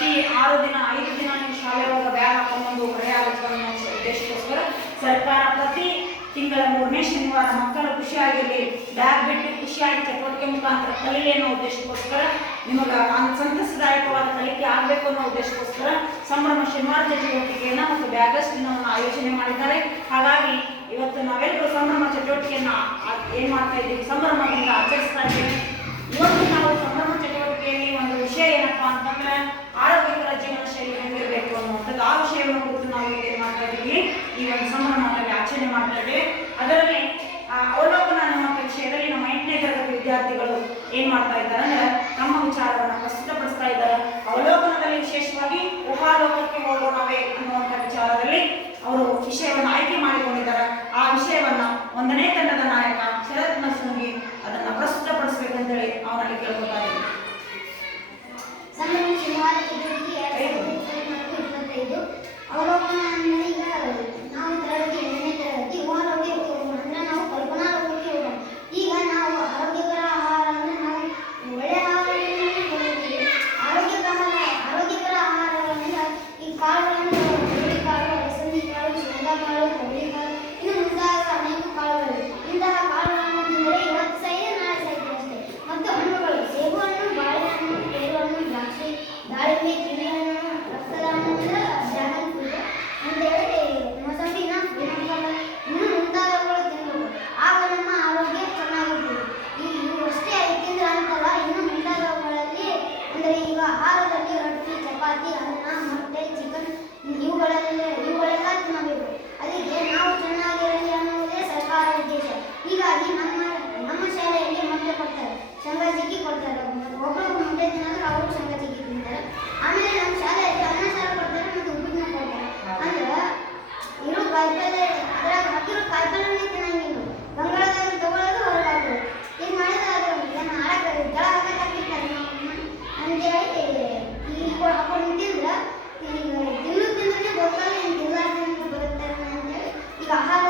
ಪ್ರತಿ 5 ದಿನ ನೀವು ಶಾಲೆ ಒಳಗೆ ಬ್ಯಾಗ್ ಹಾಕೊಂಡು ಹೊರೆ ಆಗುತ್ತೆ ಅನ್ನೋ ಉದ್ದೇಶಕ್ಕೋಸ್ಕರ ಸರ್ಕಾರ ಪ್ರತಿ ತಿಂಗಳ 3ನೇ ಶನಿವಾರ ಮಕ್ಕಳು ಖುಷಿಯಾಗಿರಲಿ, ಬ್ಯಾಗ್ ಬಿಟ್ಟು ಖುಷಿಯಾಗಿ ಚಟುವಟಿಕೆ ಮುಖಾಂತರ ಕಲೀಲಿ ಅನ್ನೋ ಉದ್ದೇಶಕ್ಕೋಸ್ಕರ, ನಿಮಗೆ ಸಂತಸದಾಯಕವಾದ ಕಲಿಕೆ ಆಗಬೇಕು ಅನ್ನೋ ಉದ್ದೇಶಕ್ಕೋಸ್ಕರ ಸಂಭ್ರಮ ಶನಿವಾರ ಚಟುವಟಿಕೆಯನ್ನು ಮತ್ತು ಬ್ಯಾಗ್ಲೆಸ್ ದಿನವನ್ನು ಆಯೋಜನೆ ಮಾಡಿದ್ದಾರೆ. ಹಾಗಾಗಿ ಇವತ್ತು ನಾವೆಲ್ಲರೂ ಸಂಭ್ರಮ ಚಟುವಟಿಕೆಯನ್ನು ಏನು ಮಾಡ್ತಾ ಇದ್ದೀವಿ, ಸಂಭ್ರಮದಿಂದ ಆಚರಿಸ್ತಾ ಇದ್ದೀವಿ. ಇವತ್ತು ನಾವು ಸಂಭ್ರಮ ಚಟುವಟಿಕೆಯಲ್ಲಿ ಒಂದು ವಿಷಯ ಏನಪ್ಪಾ ಅಂತಂದ್ರೆ ಆರೋಗ್ಯಕರ ಜೀವನ ಶೈಲಿ ಹೆಂಗಿರಬೇಕು ಅನ್ನುವಂಥದ್ದು. ಆ ವಿಷಯವನ್ನು ಕುರಿತು ನಾವು ಏನು ಮಾಡ್ತಾ ಇದ್ದೀವಿ, ಈ ಒಂದು ಸಂಭ್ರಮದಲ್ಲಿ ಆಚರಣೆ ಮಾಡ್ತಾ ಇದ್ದೇವೆ. ಅದರಲ್ಲಿ ಅವಲೋಕನ ನಮ್ಮ ವಿಷಯದಲ್ಲಿ ನಮ್ಮ 8ನೇ ತರಗತಿ ವಿದ್ಯಾರ್ಥಿಗಳು ಏನ್ ಮಾಡ್ತಾ ಇದ್ದಾರೆ ಅಂದ್ರೆ ತಮ್ಮ ವಿಚಾರವನ್ನು ಪ್ರಸ್ತುತಪಡಿಸ್ತಾ ಇದ್ದಾರೆ. ಅವಲೋಕನದಲ್ಲಿ ವಿಶೇಷವಾಗಿ ಊಹಾಲೋಕಕ್ಕೆ ಹೋಗೋಣವೇ ಅನ್ನುವಂಥ ವಿಚಾರದಲ್ಲಿ ಅವರು ವಿಷಯವನ್ನು ಆಯ್ಕೆ ಮಾಡಿಕೊಂಡಿದ್ದಾರೆ. ಆ ವಿಷಯವನ್ನ 1ನೇ ತಂಡದ ನಾಯಕ ಶರತ್ ನರಸಿಂಗಿ ಅದನ್ನ ಪ್ರಸ್ತುತಪಡಿಸಬೇಕಂತೇಳಿ ಅವನಲ್ಲಿ ಕೇಳ್ಕೊತಾ ಇದ್ದೀನಿ. ಅವಲೋಕನ ಅಂದ್ರೆ ಈಗ ನಾವು ತರಗತಿ 8ನೇ ತರಗತಿ ಊಹಾಲೋಕಕ್ಕೆ ಹೋಗೋಣ ಅಂದ್ರೆ ನಾವು ಕಲ್ಪನಾ ಲೋಕಕ್ಕೆ ಹೋಗೋಣ. ಈಗ ನಾವು ಆರೋಗ್ಯಕರ ಆಹಾರ ಅಂದ್ರೆ ನಾವು ಒಳ್ಳೆ ಆಹಾರವನ್ನು ಕೊಡ್ತೀವಿ. ಆರೋಗ್ಯಕರ ಆಹಾರಗಳಿಂದ ಈ ಕಾಳುಗಳನ್ನು ಹುರುಳಿಕಾಳು, ಅಲಸಂದಿ ಕಾಳು, ಶೇಂಗಾ ಕಾಳು, ಕಡಲೆ ಕಾಳು, ಇನ್ನು ಮುಂತಾದ ಅನೇಕ ಕಾಳುಗಳು. ಇಂತಹ ಕಾಳುಗಳನ್ನು ತಿಂದರೆ ಇವತ್ತು ಸಹಿತ ನಾಳೆ ಸಹಿತ ಅಷ್ಟೇ. ಮತ್ತು ಹಣ್ಣುಗಳು ಸೇಬು ಹಣ್ಣು, ಬಾಳೆಹಣ್ಣು, ಪೇರು ಹಣ್ಣು, ದ್ರಾಕ್ಷಿ, ದಾಳಿಂಬೆ, ಕಿವಿ ಹಣ್ಣು, ರಕ್ತದ ಹಣ್ಣು ಅಂದ್ರೆ ಡ್ರ್ಯಾಗನ್ ಫ್ರೂಟ್ ಅಂತೇಳಿ ಮೊಸಂಬಿನ ಇನ್ನು ಮುಂತಾದವುಗಳು ತಿನ್ನಬೇಕು. ಆಗ ನಮ್ಮ ಆರೋಗ್ಯ ಚೆನ್ನಾಗಿರ್ತದೆ. ಇವು ಅಷ್ಟೇ ತಿಂದ್ರೆ ಅಂತಲ್ಲ, ಇನ್ನು ಮುಂತಾದವುಗಳಲ್ಲಿ ಅಂದರೆ ಈಗ ಆಹಾರದಲ್ಲಿ ರೊಟ್ಟಿ, ಚಪಾತಿ, ಅನ್ನ, ಮೊಟ್ಟೆ, ಚಿಕನ್ ಇವುಗಳೆಲ್ಲ ತಿನ್ನಬೇಕು. ಅದಕ್ಕೆ ನಾವು ಚೆನ್ನಾಗಿರಲಿ ಅನ್ನೋದೇ ಸರ್ಕಾರ ಉದ್ದೇಶ. ಹೀಗಾಗಿ ನಮ್ಮ ಶಾಲೆಯಲ್ಲಿ ಮೊಟ್ಟೆ ಕೊಡ್ತಾರೆ, ಶೇಂಗಾ ಚಿಕ್ಕಿ ಕೊಡ್ತಾರೆ. ಒಬ್ಬೊಬ್ಬರು ಮೊಟ್ಟೆ ತಿನ್ನೋದ್ರೆ ಅವರು ಶೇಂಗಾ ಚಿಕ್ಕಿ ತಿಂತಾರೆ. ಆಮೇಲೆ ನಮ್ಮ ಶಾಲೆಯಲ್ಲಿ ಅನ್ನ ಸಾರು ಕೊಡ್ತಾರೆ ಮತ್ತು ಉಪ್ಪಿನ ಕೊಡ್ತಾರೆ. ಅಂದ್ರೆ ಇರೋ ಕಾಯಿಪಲ್ಲೆ ಅದ್ರಾಗ ಹಾಕಿರೋ ಕಾಯಿಪಲ್ಲೆ ತಿನ್ನಂಗಿಲ್ಲ, ಗಂಗಾಳದಾಗ ತಗೊಳ್ಳೋದು ಹೊರಗೆ ಹಾಕೋದು. ಈಗ ಮಾಡಿದ್ರೆ ಅದು ಏನು ಹಾಳಾಗ್ತದೆ, ಜಳ ಹಾಕಕ್ಕಾಗ್ತಿರ್ತಾರೆ ಅಂತೇಳಿ ಈಗ ಹಾಕೊಂಡು ತಿಂದ್ರೆ ಈಗ ತಿನ್ನೋದು ತಿಂದ್ರೆ ಗೊತ್ತಲ್ಲ ಏನು ತಿನ್ನಲಾರ್ದು ಬರುತ್ತಾರೆ ಅಂತೇಳಿ ಈಗ ಆಹಾರ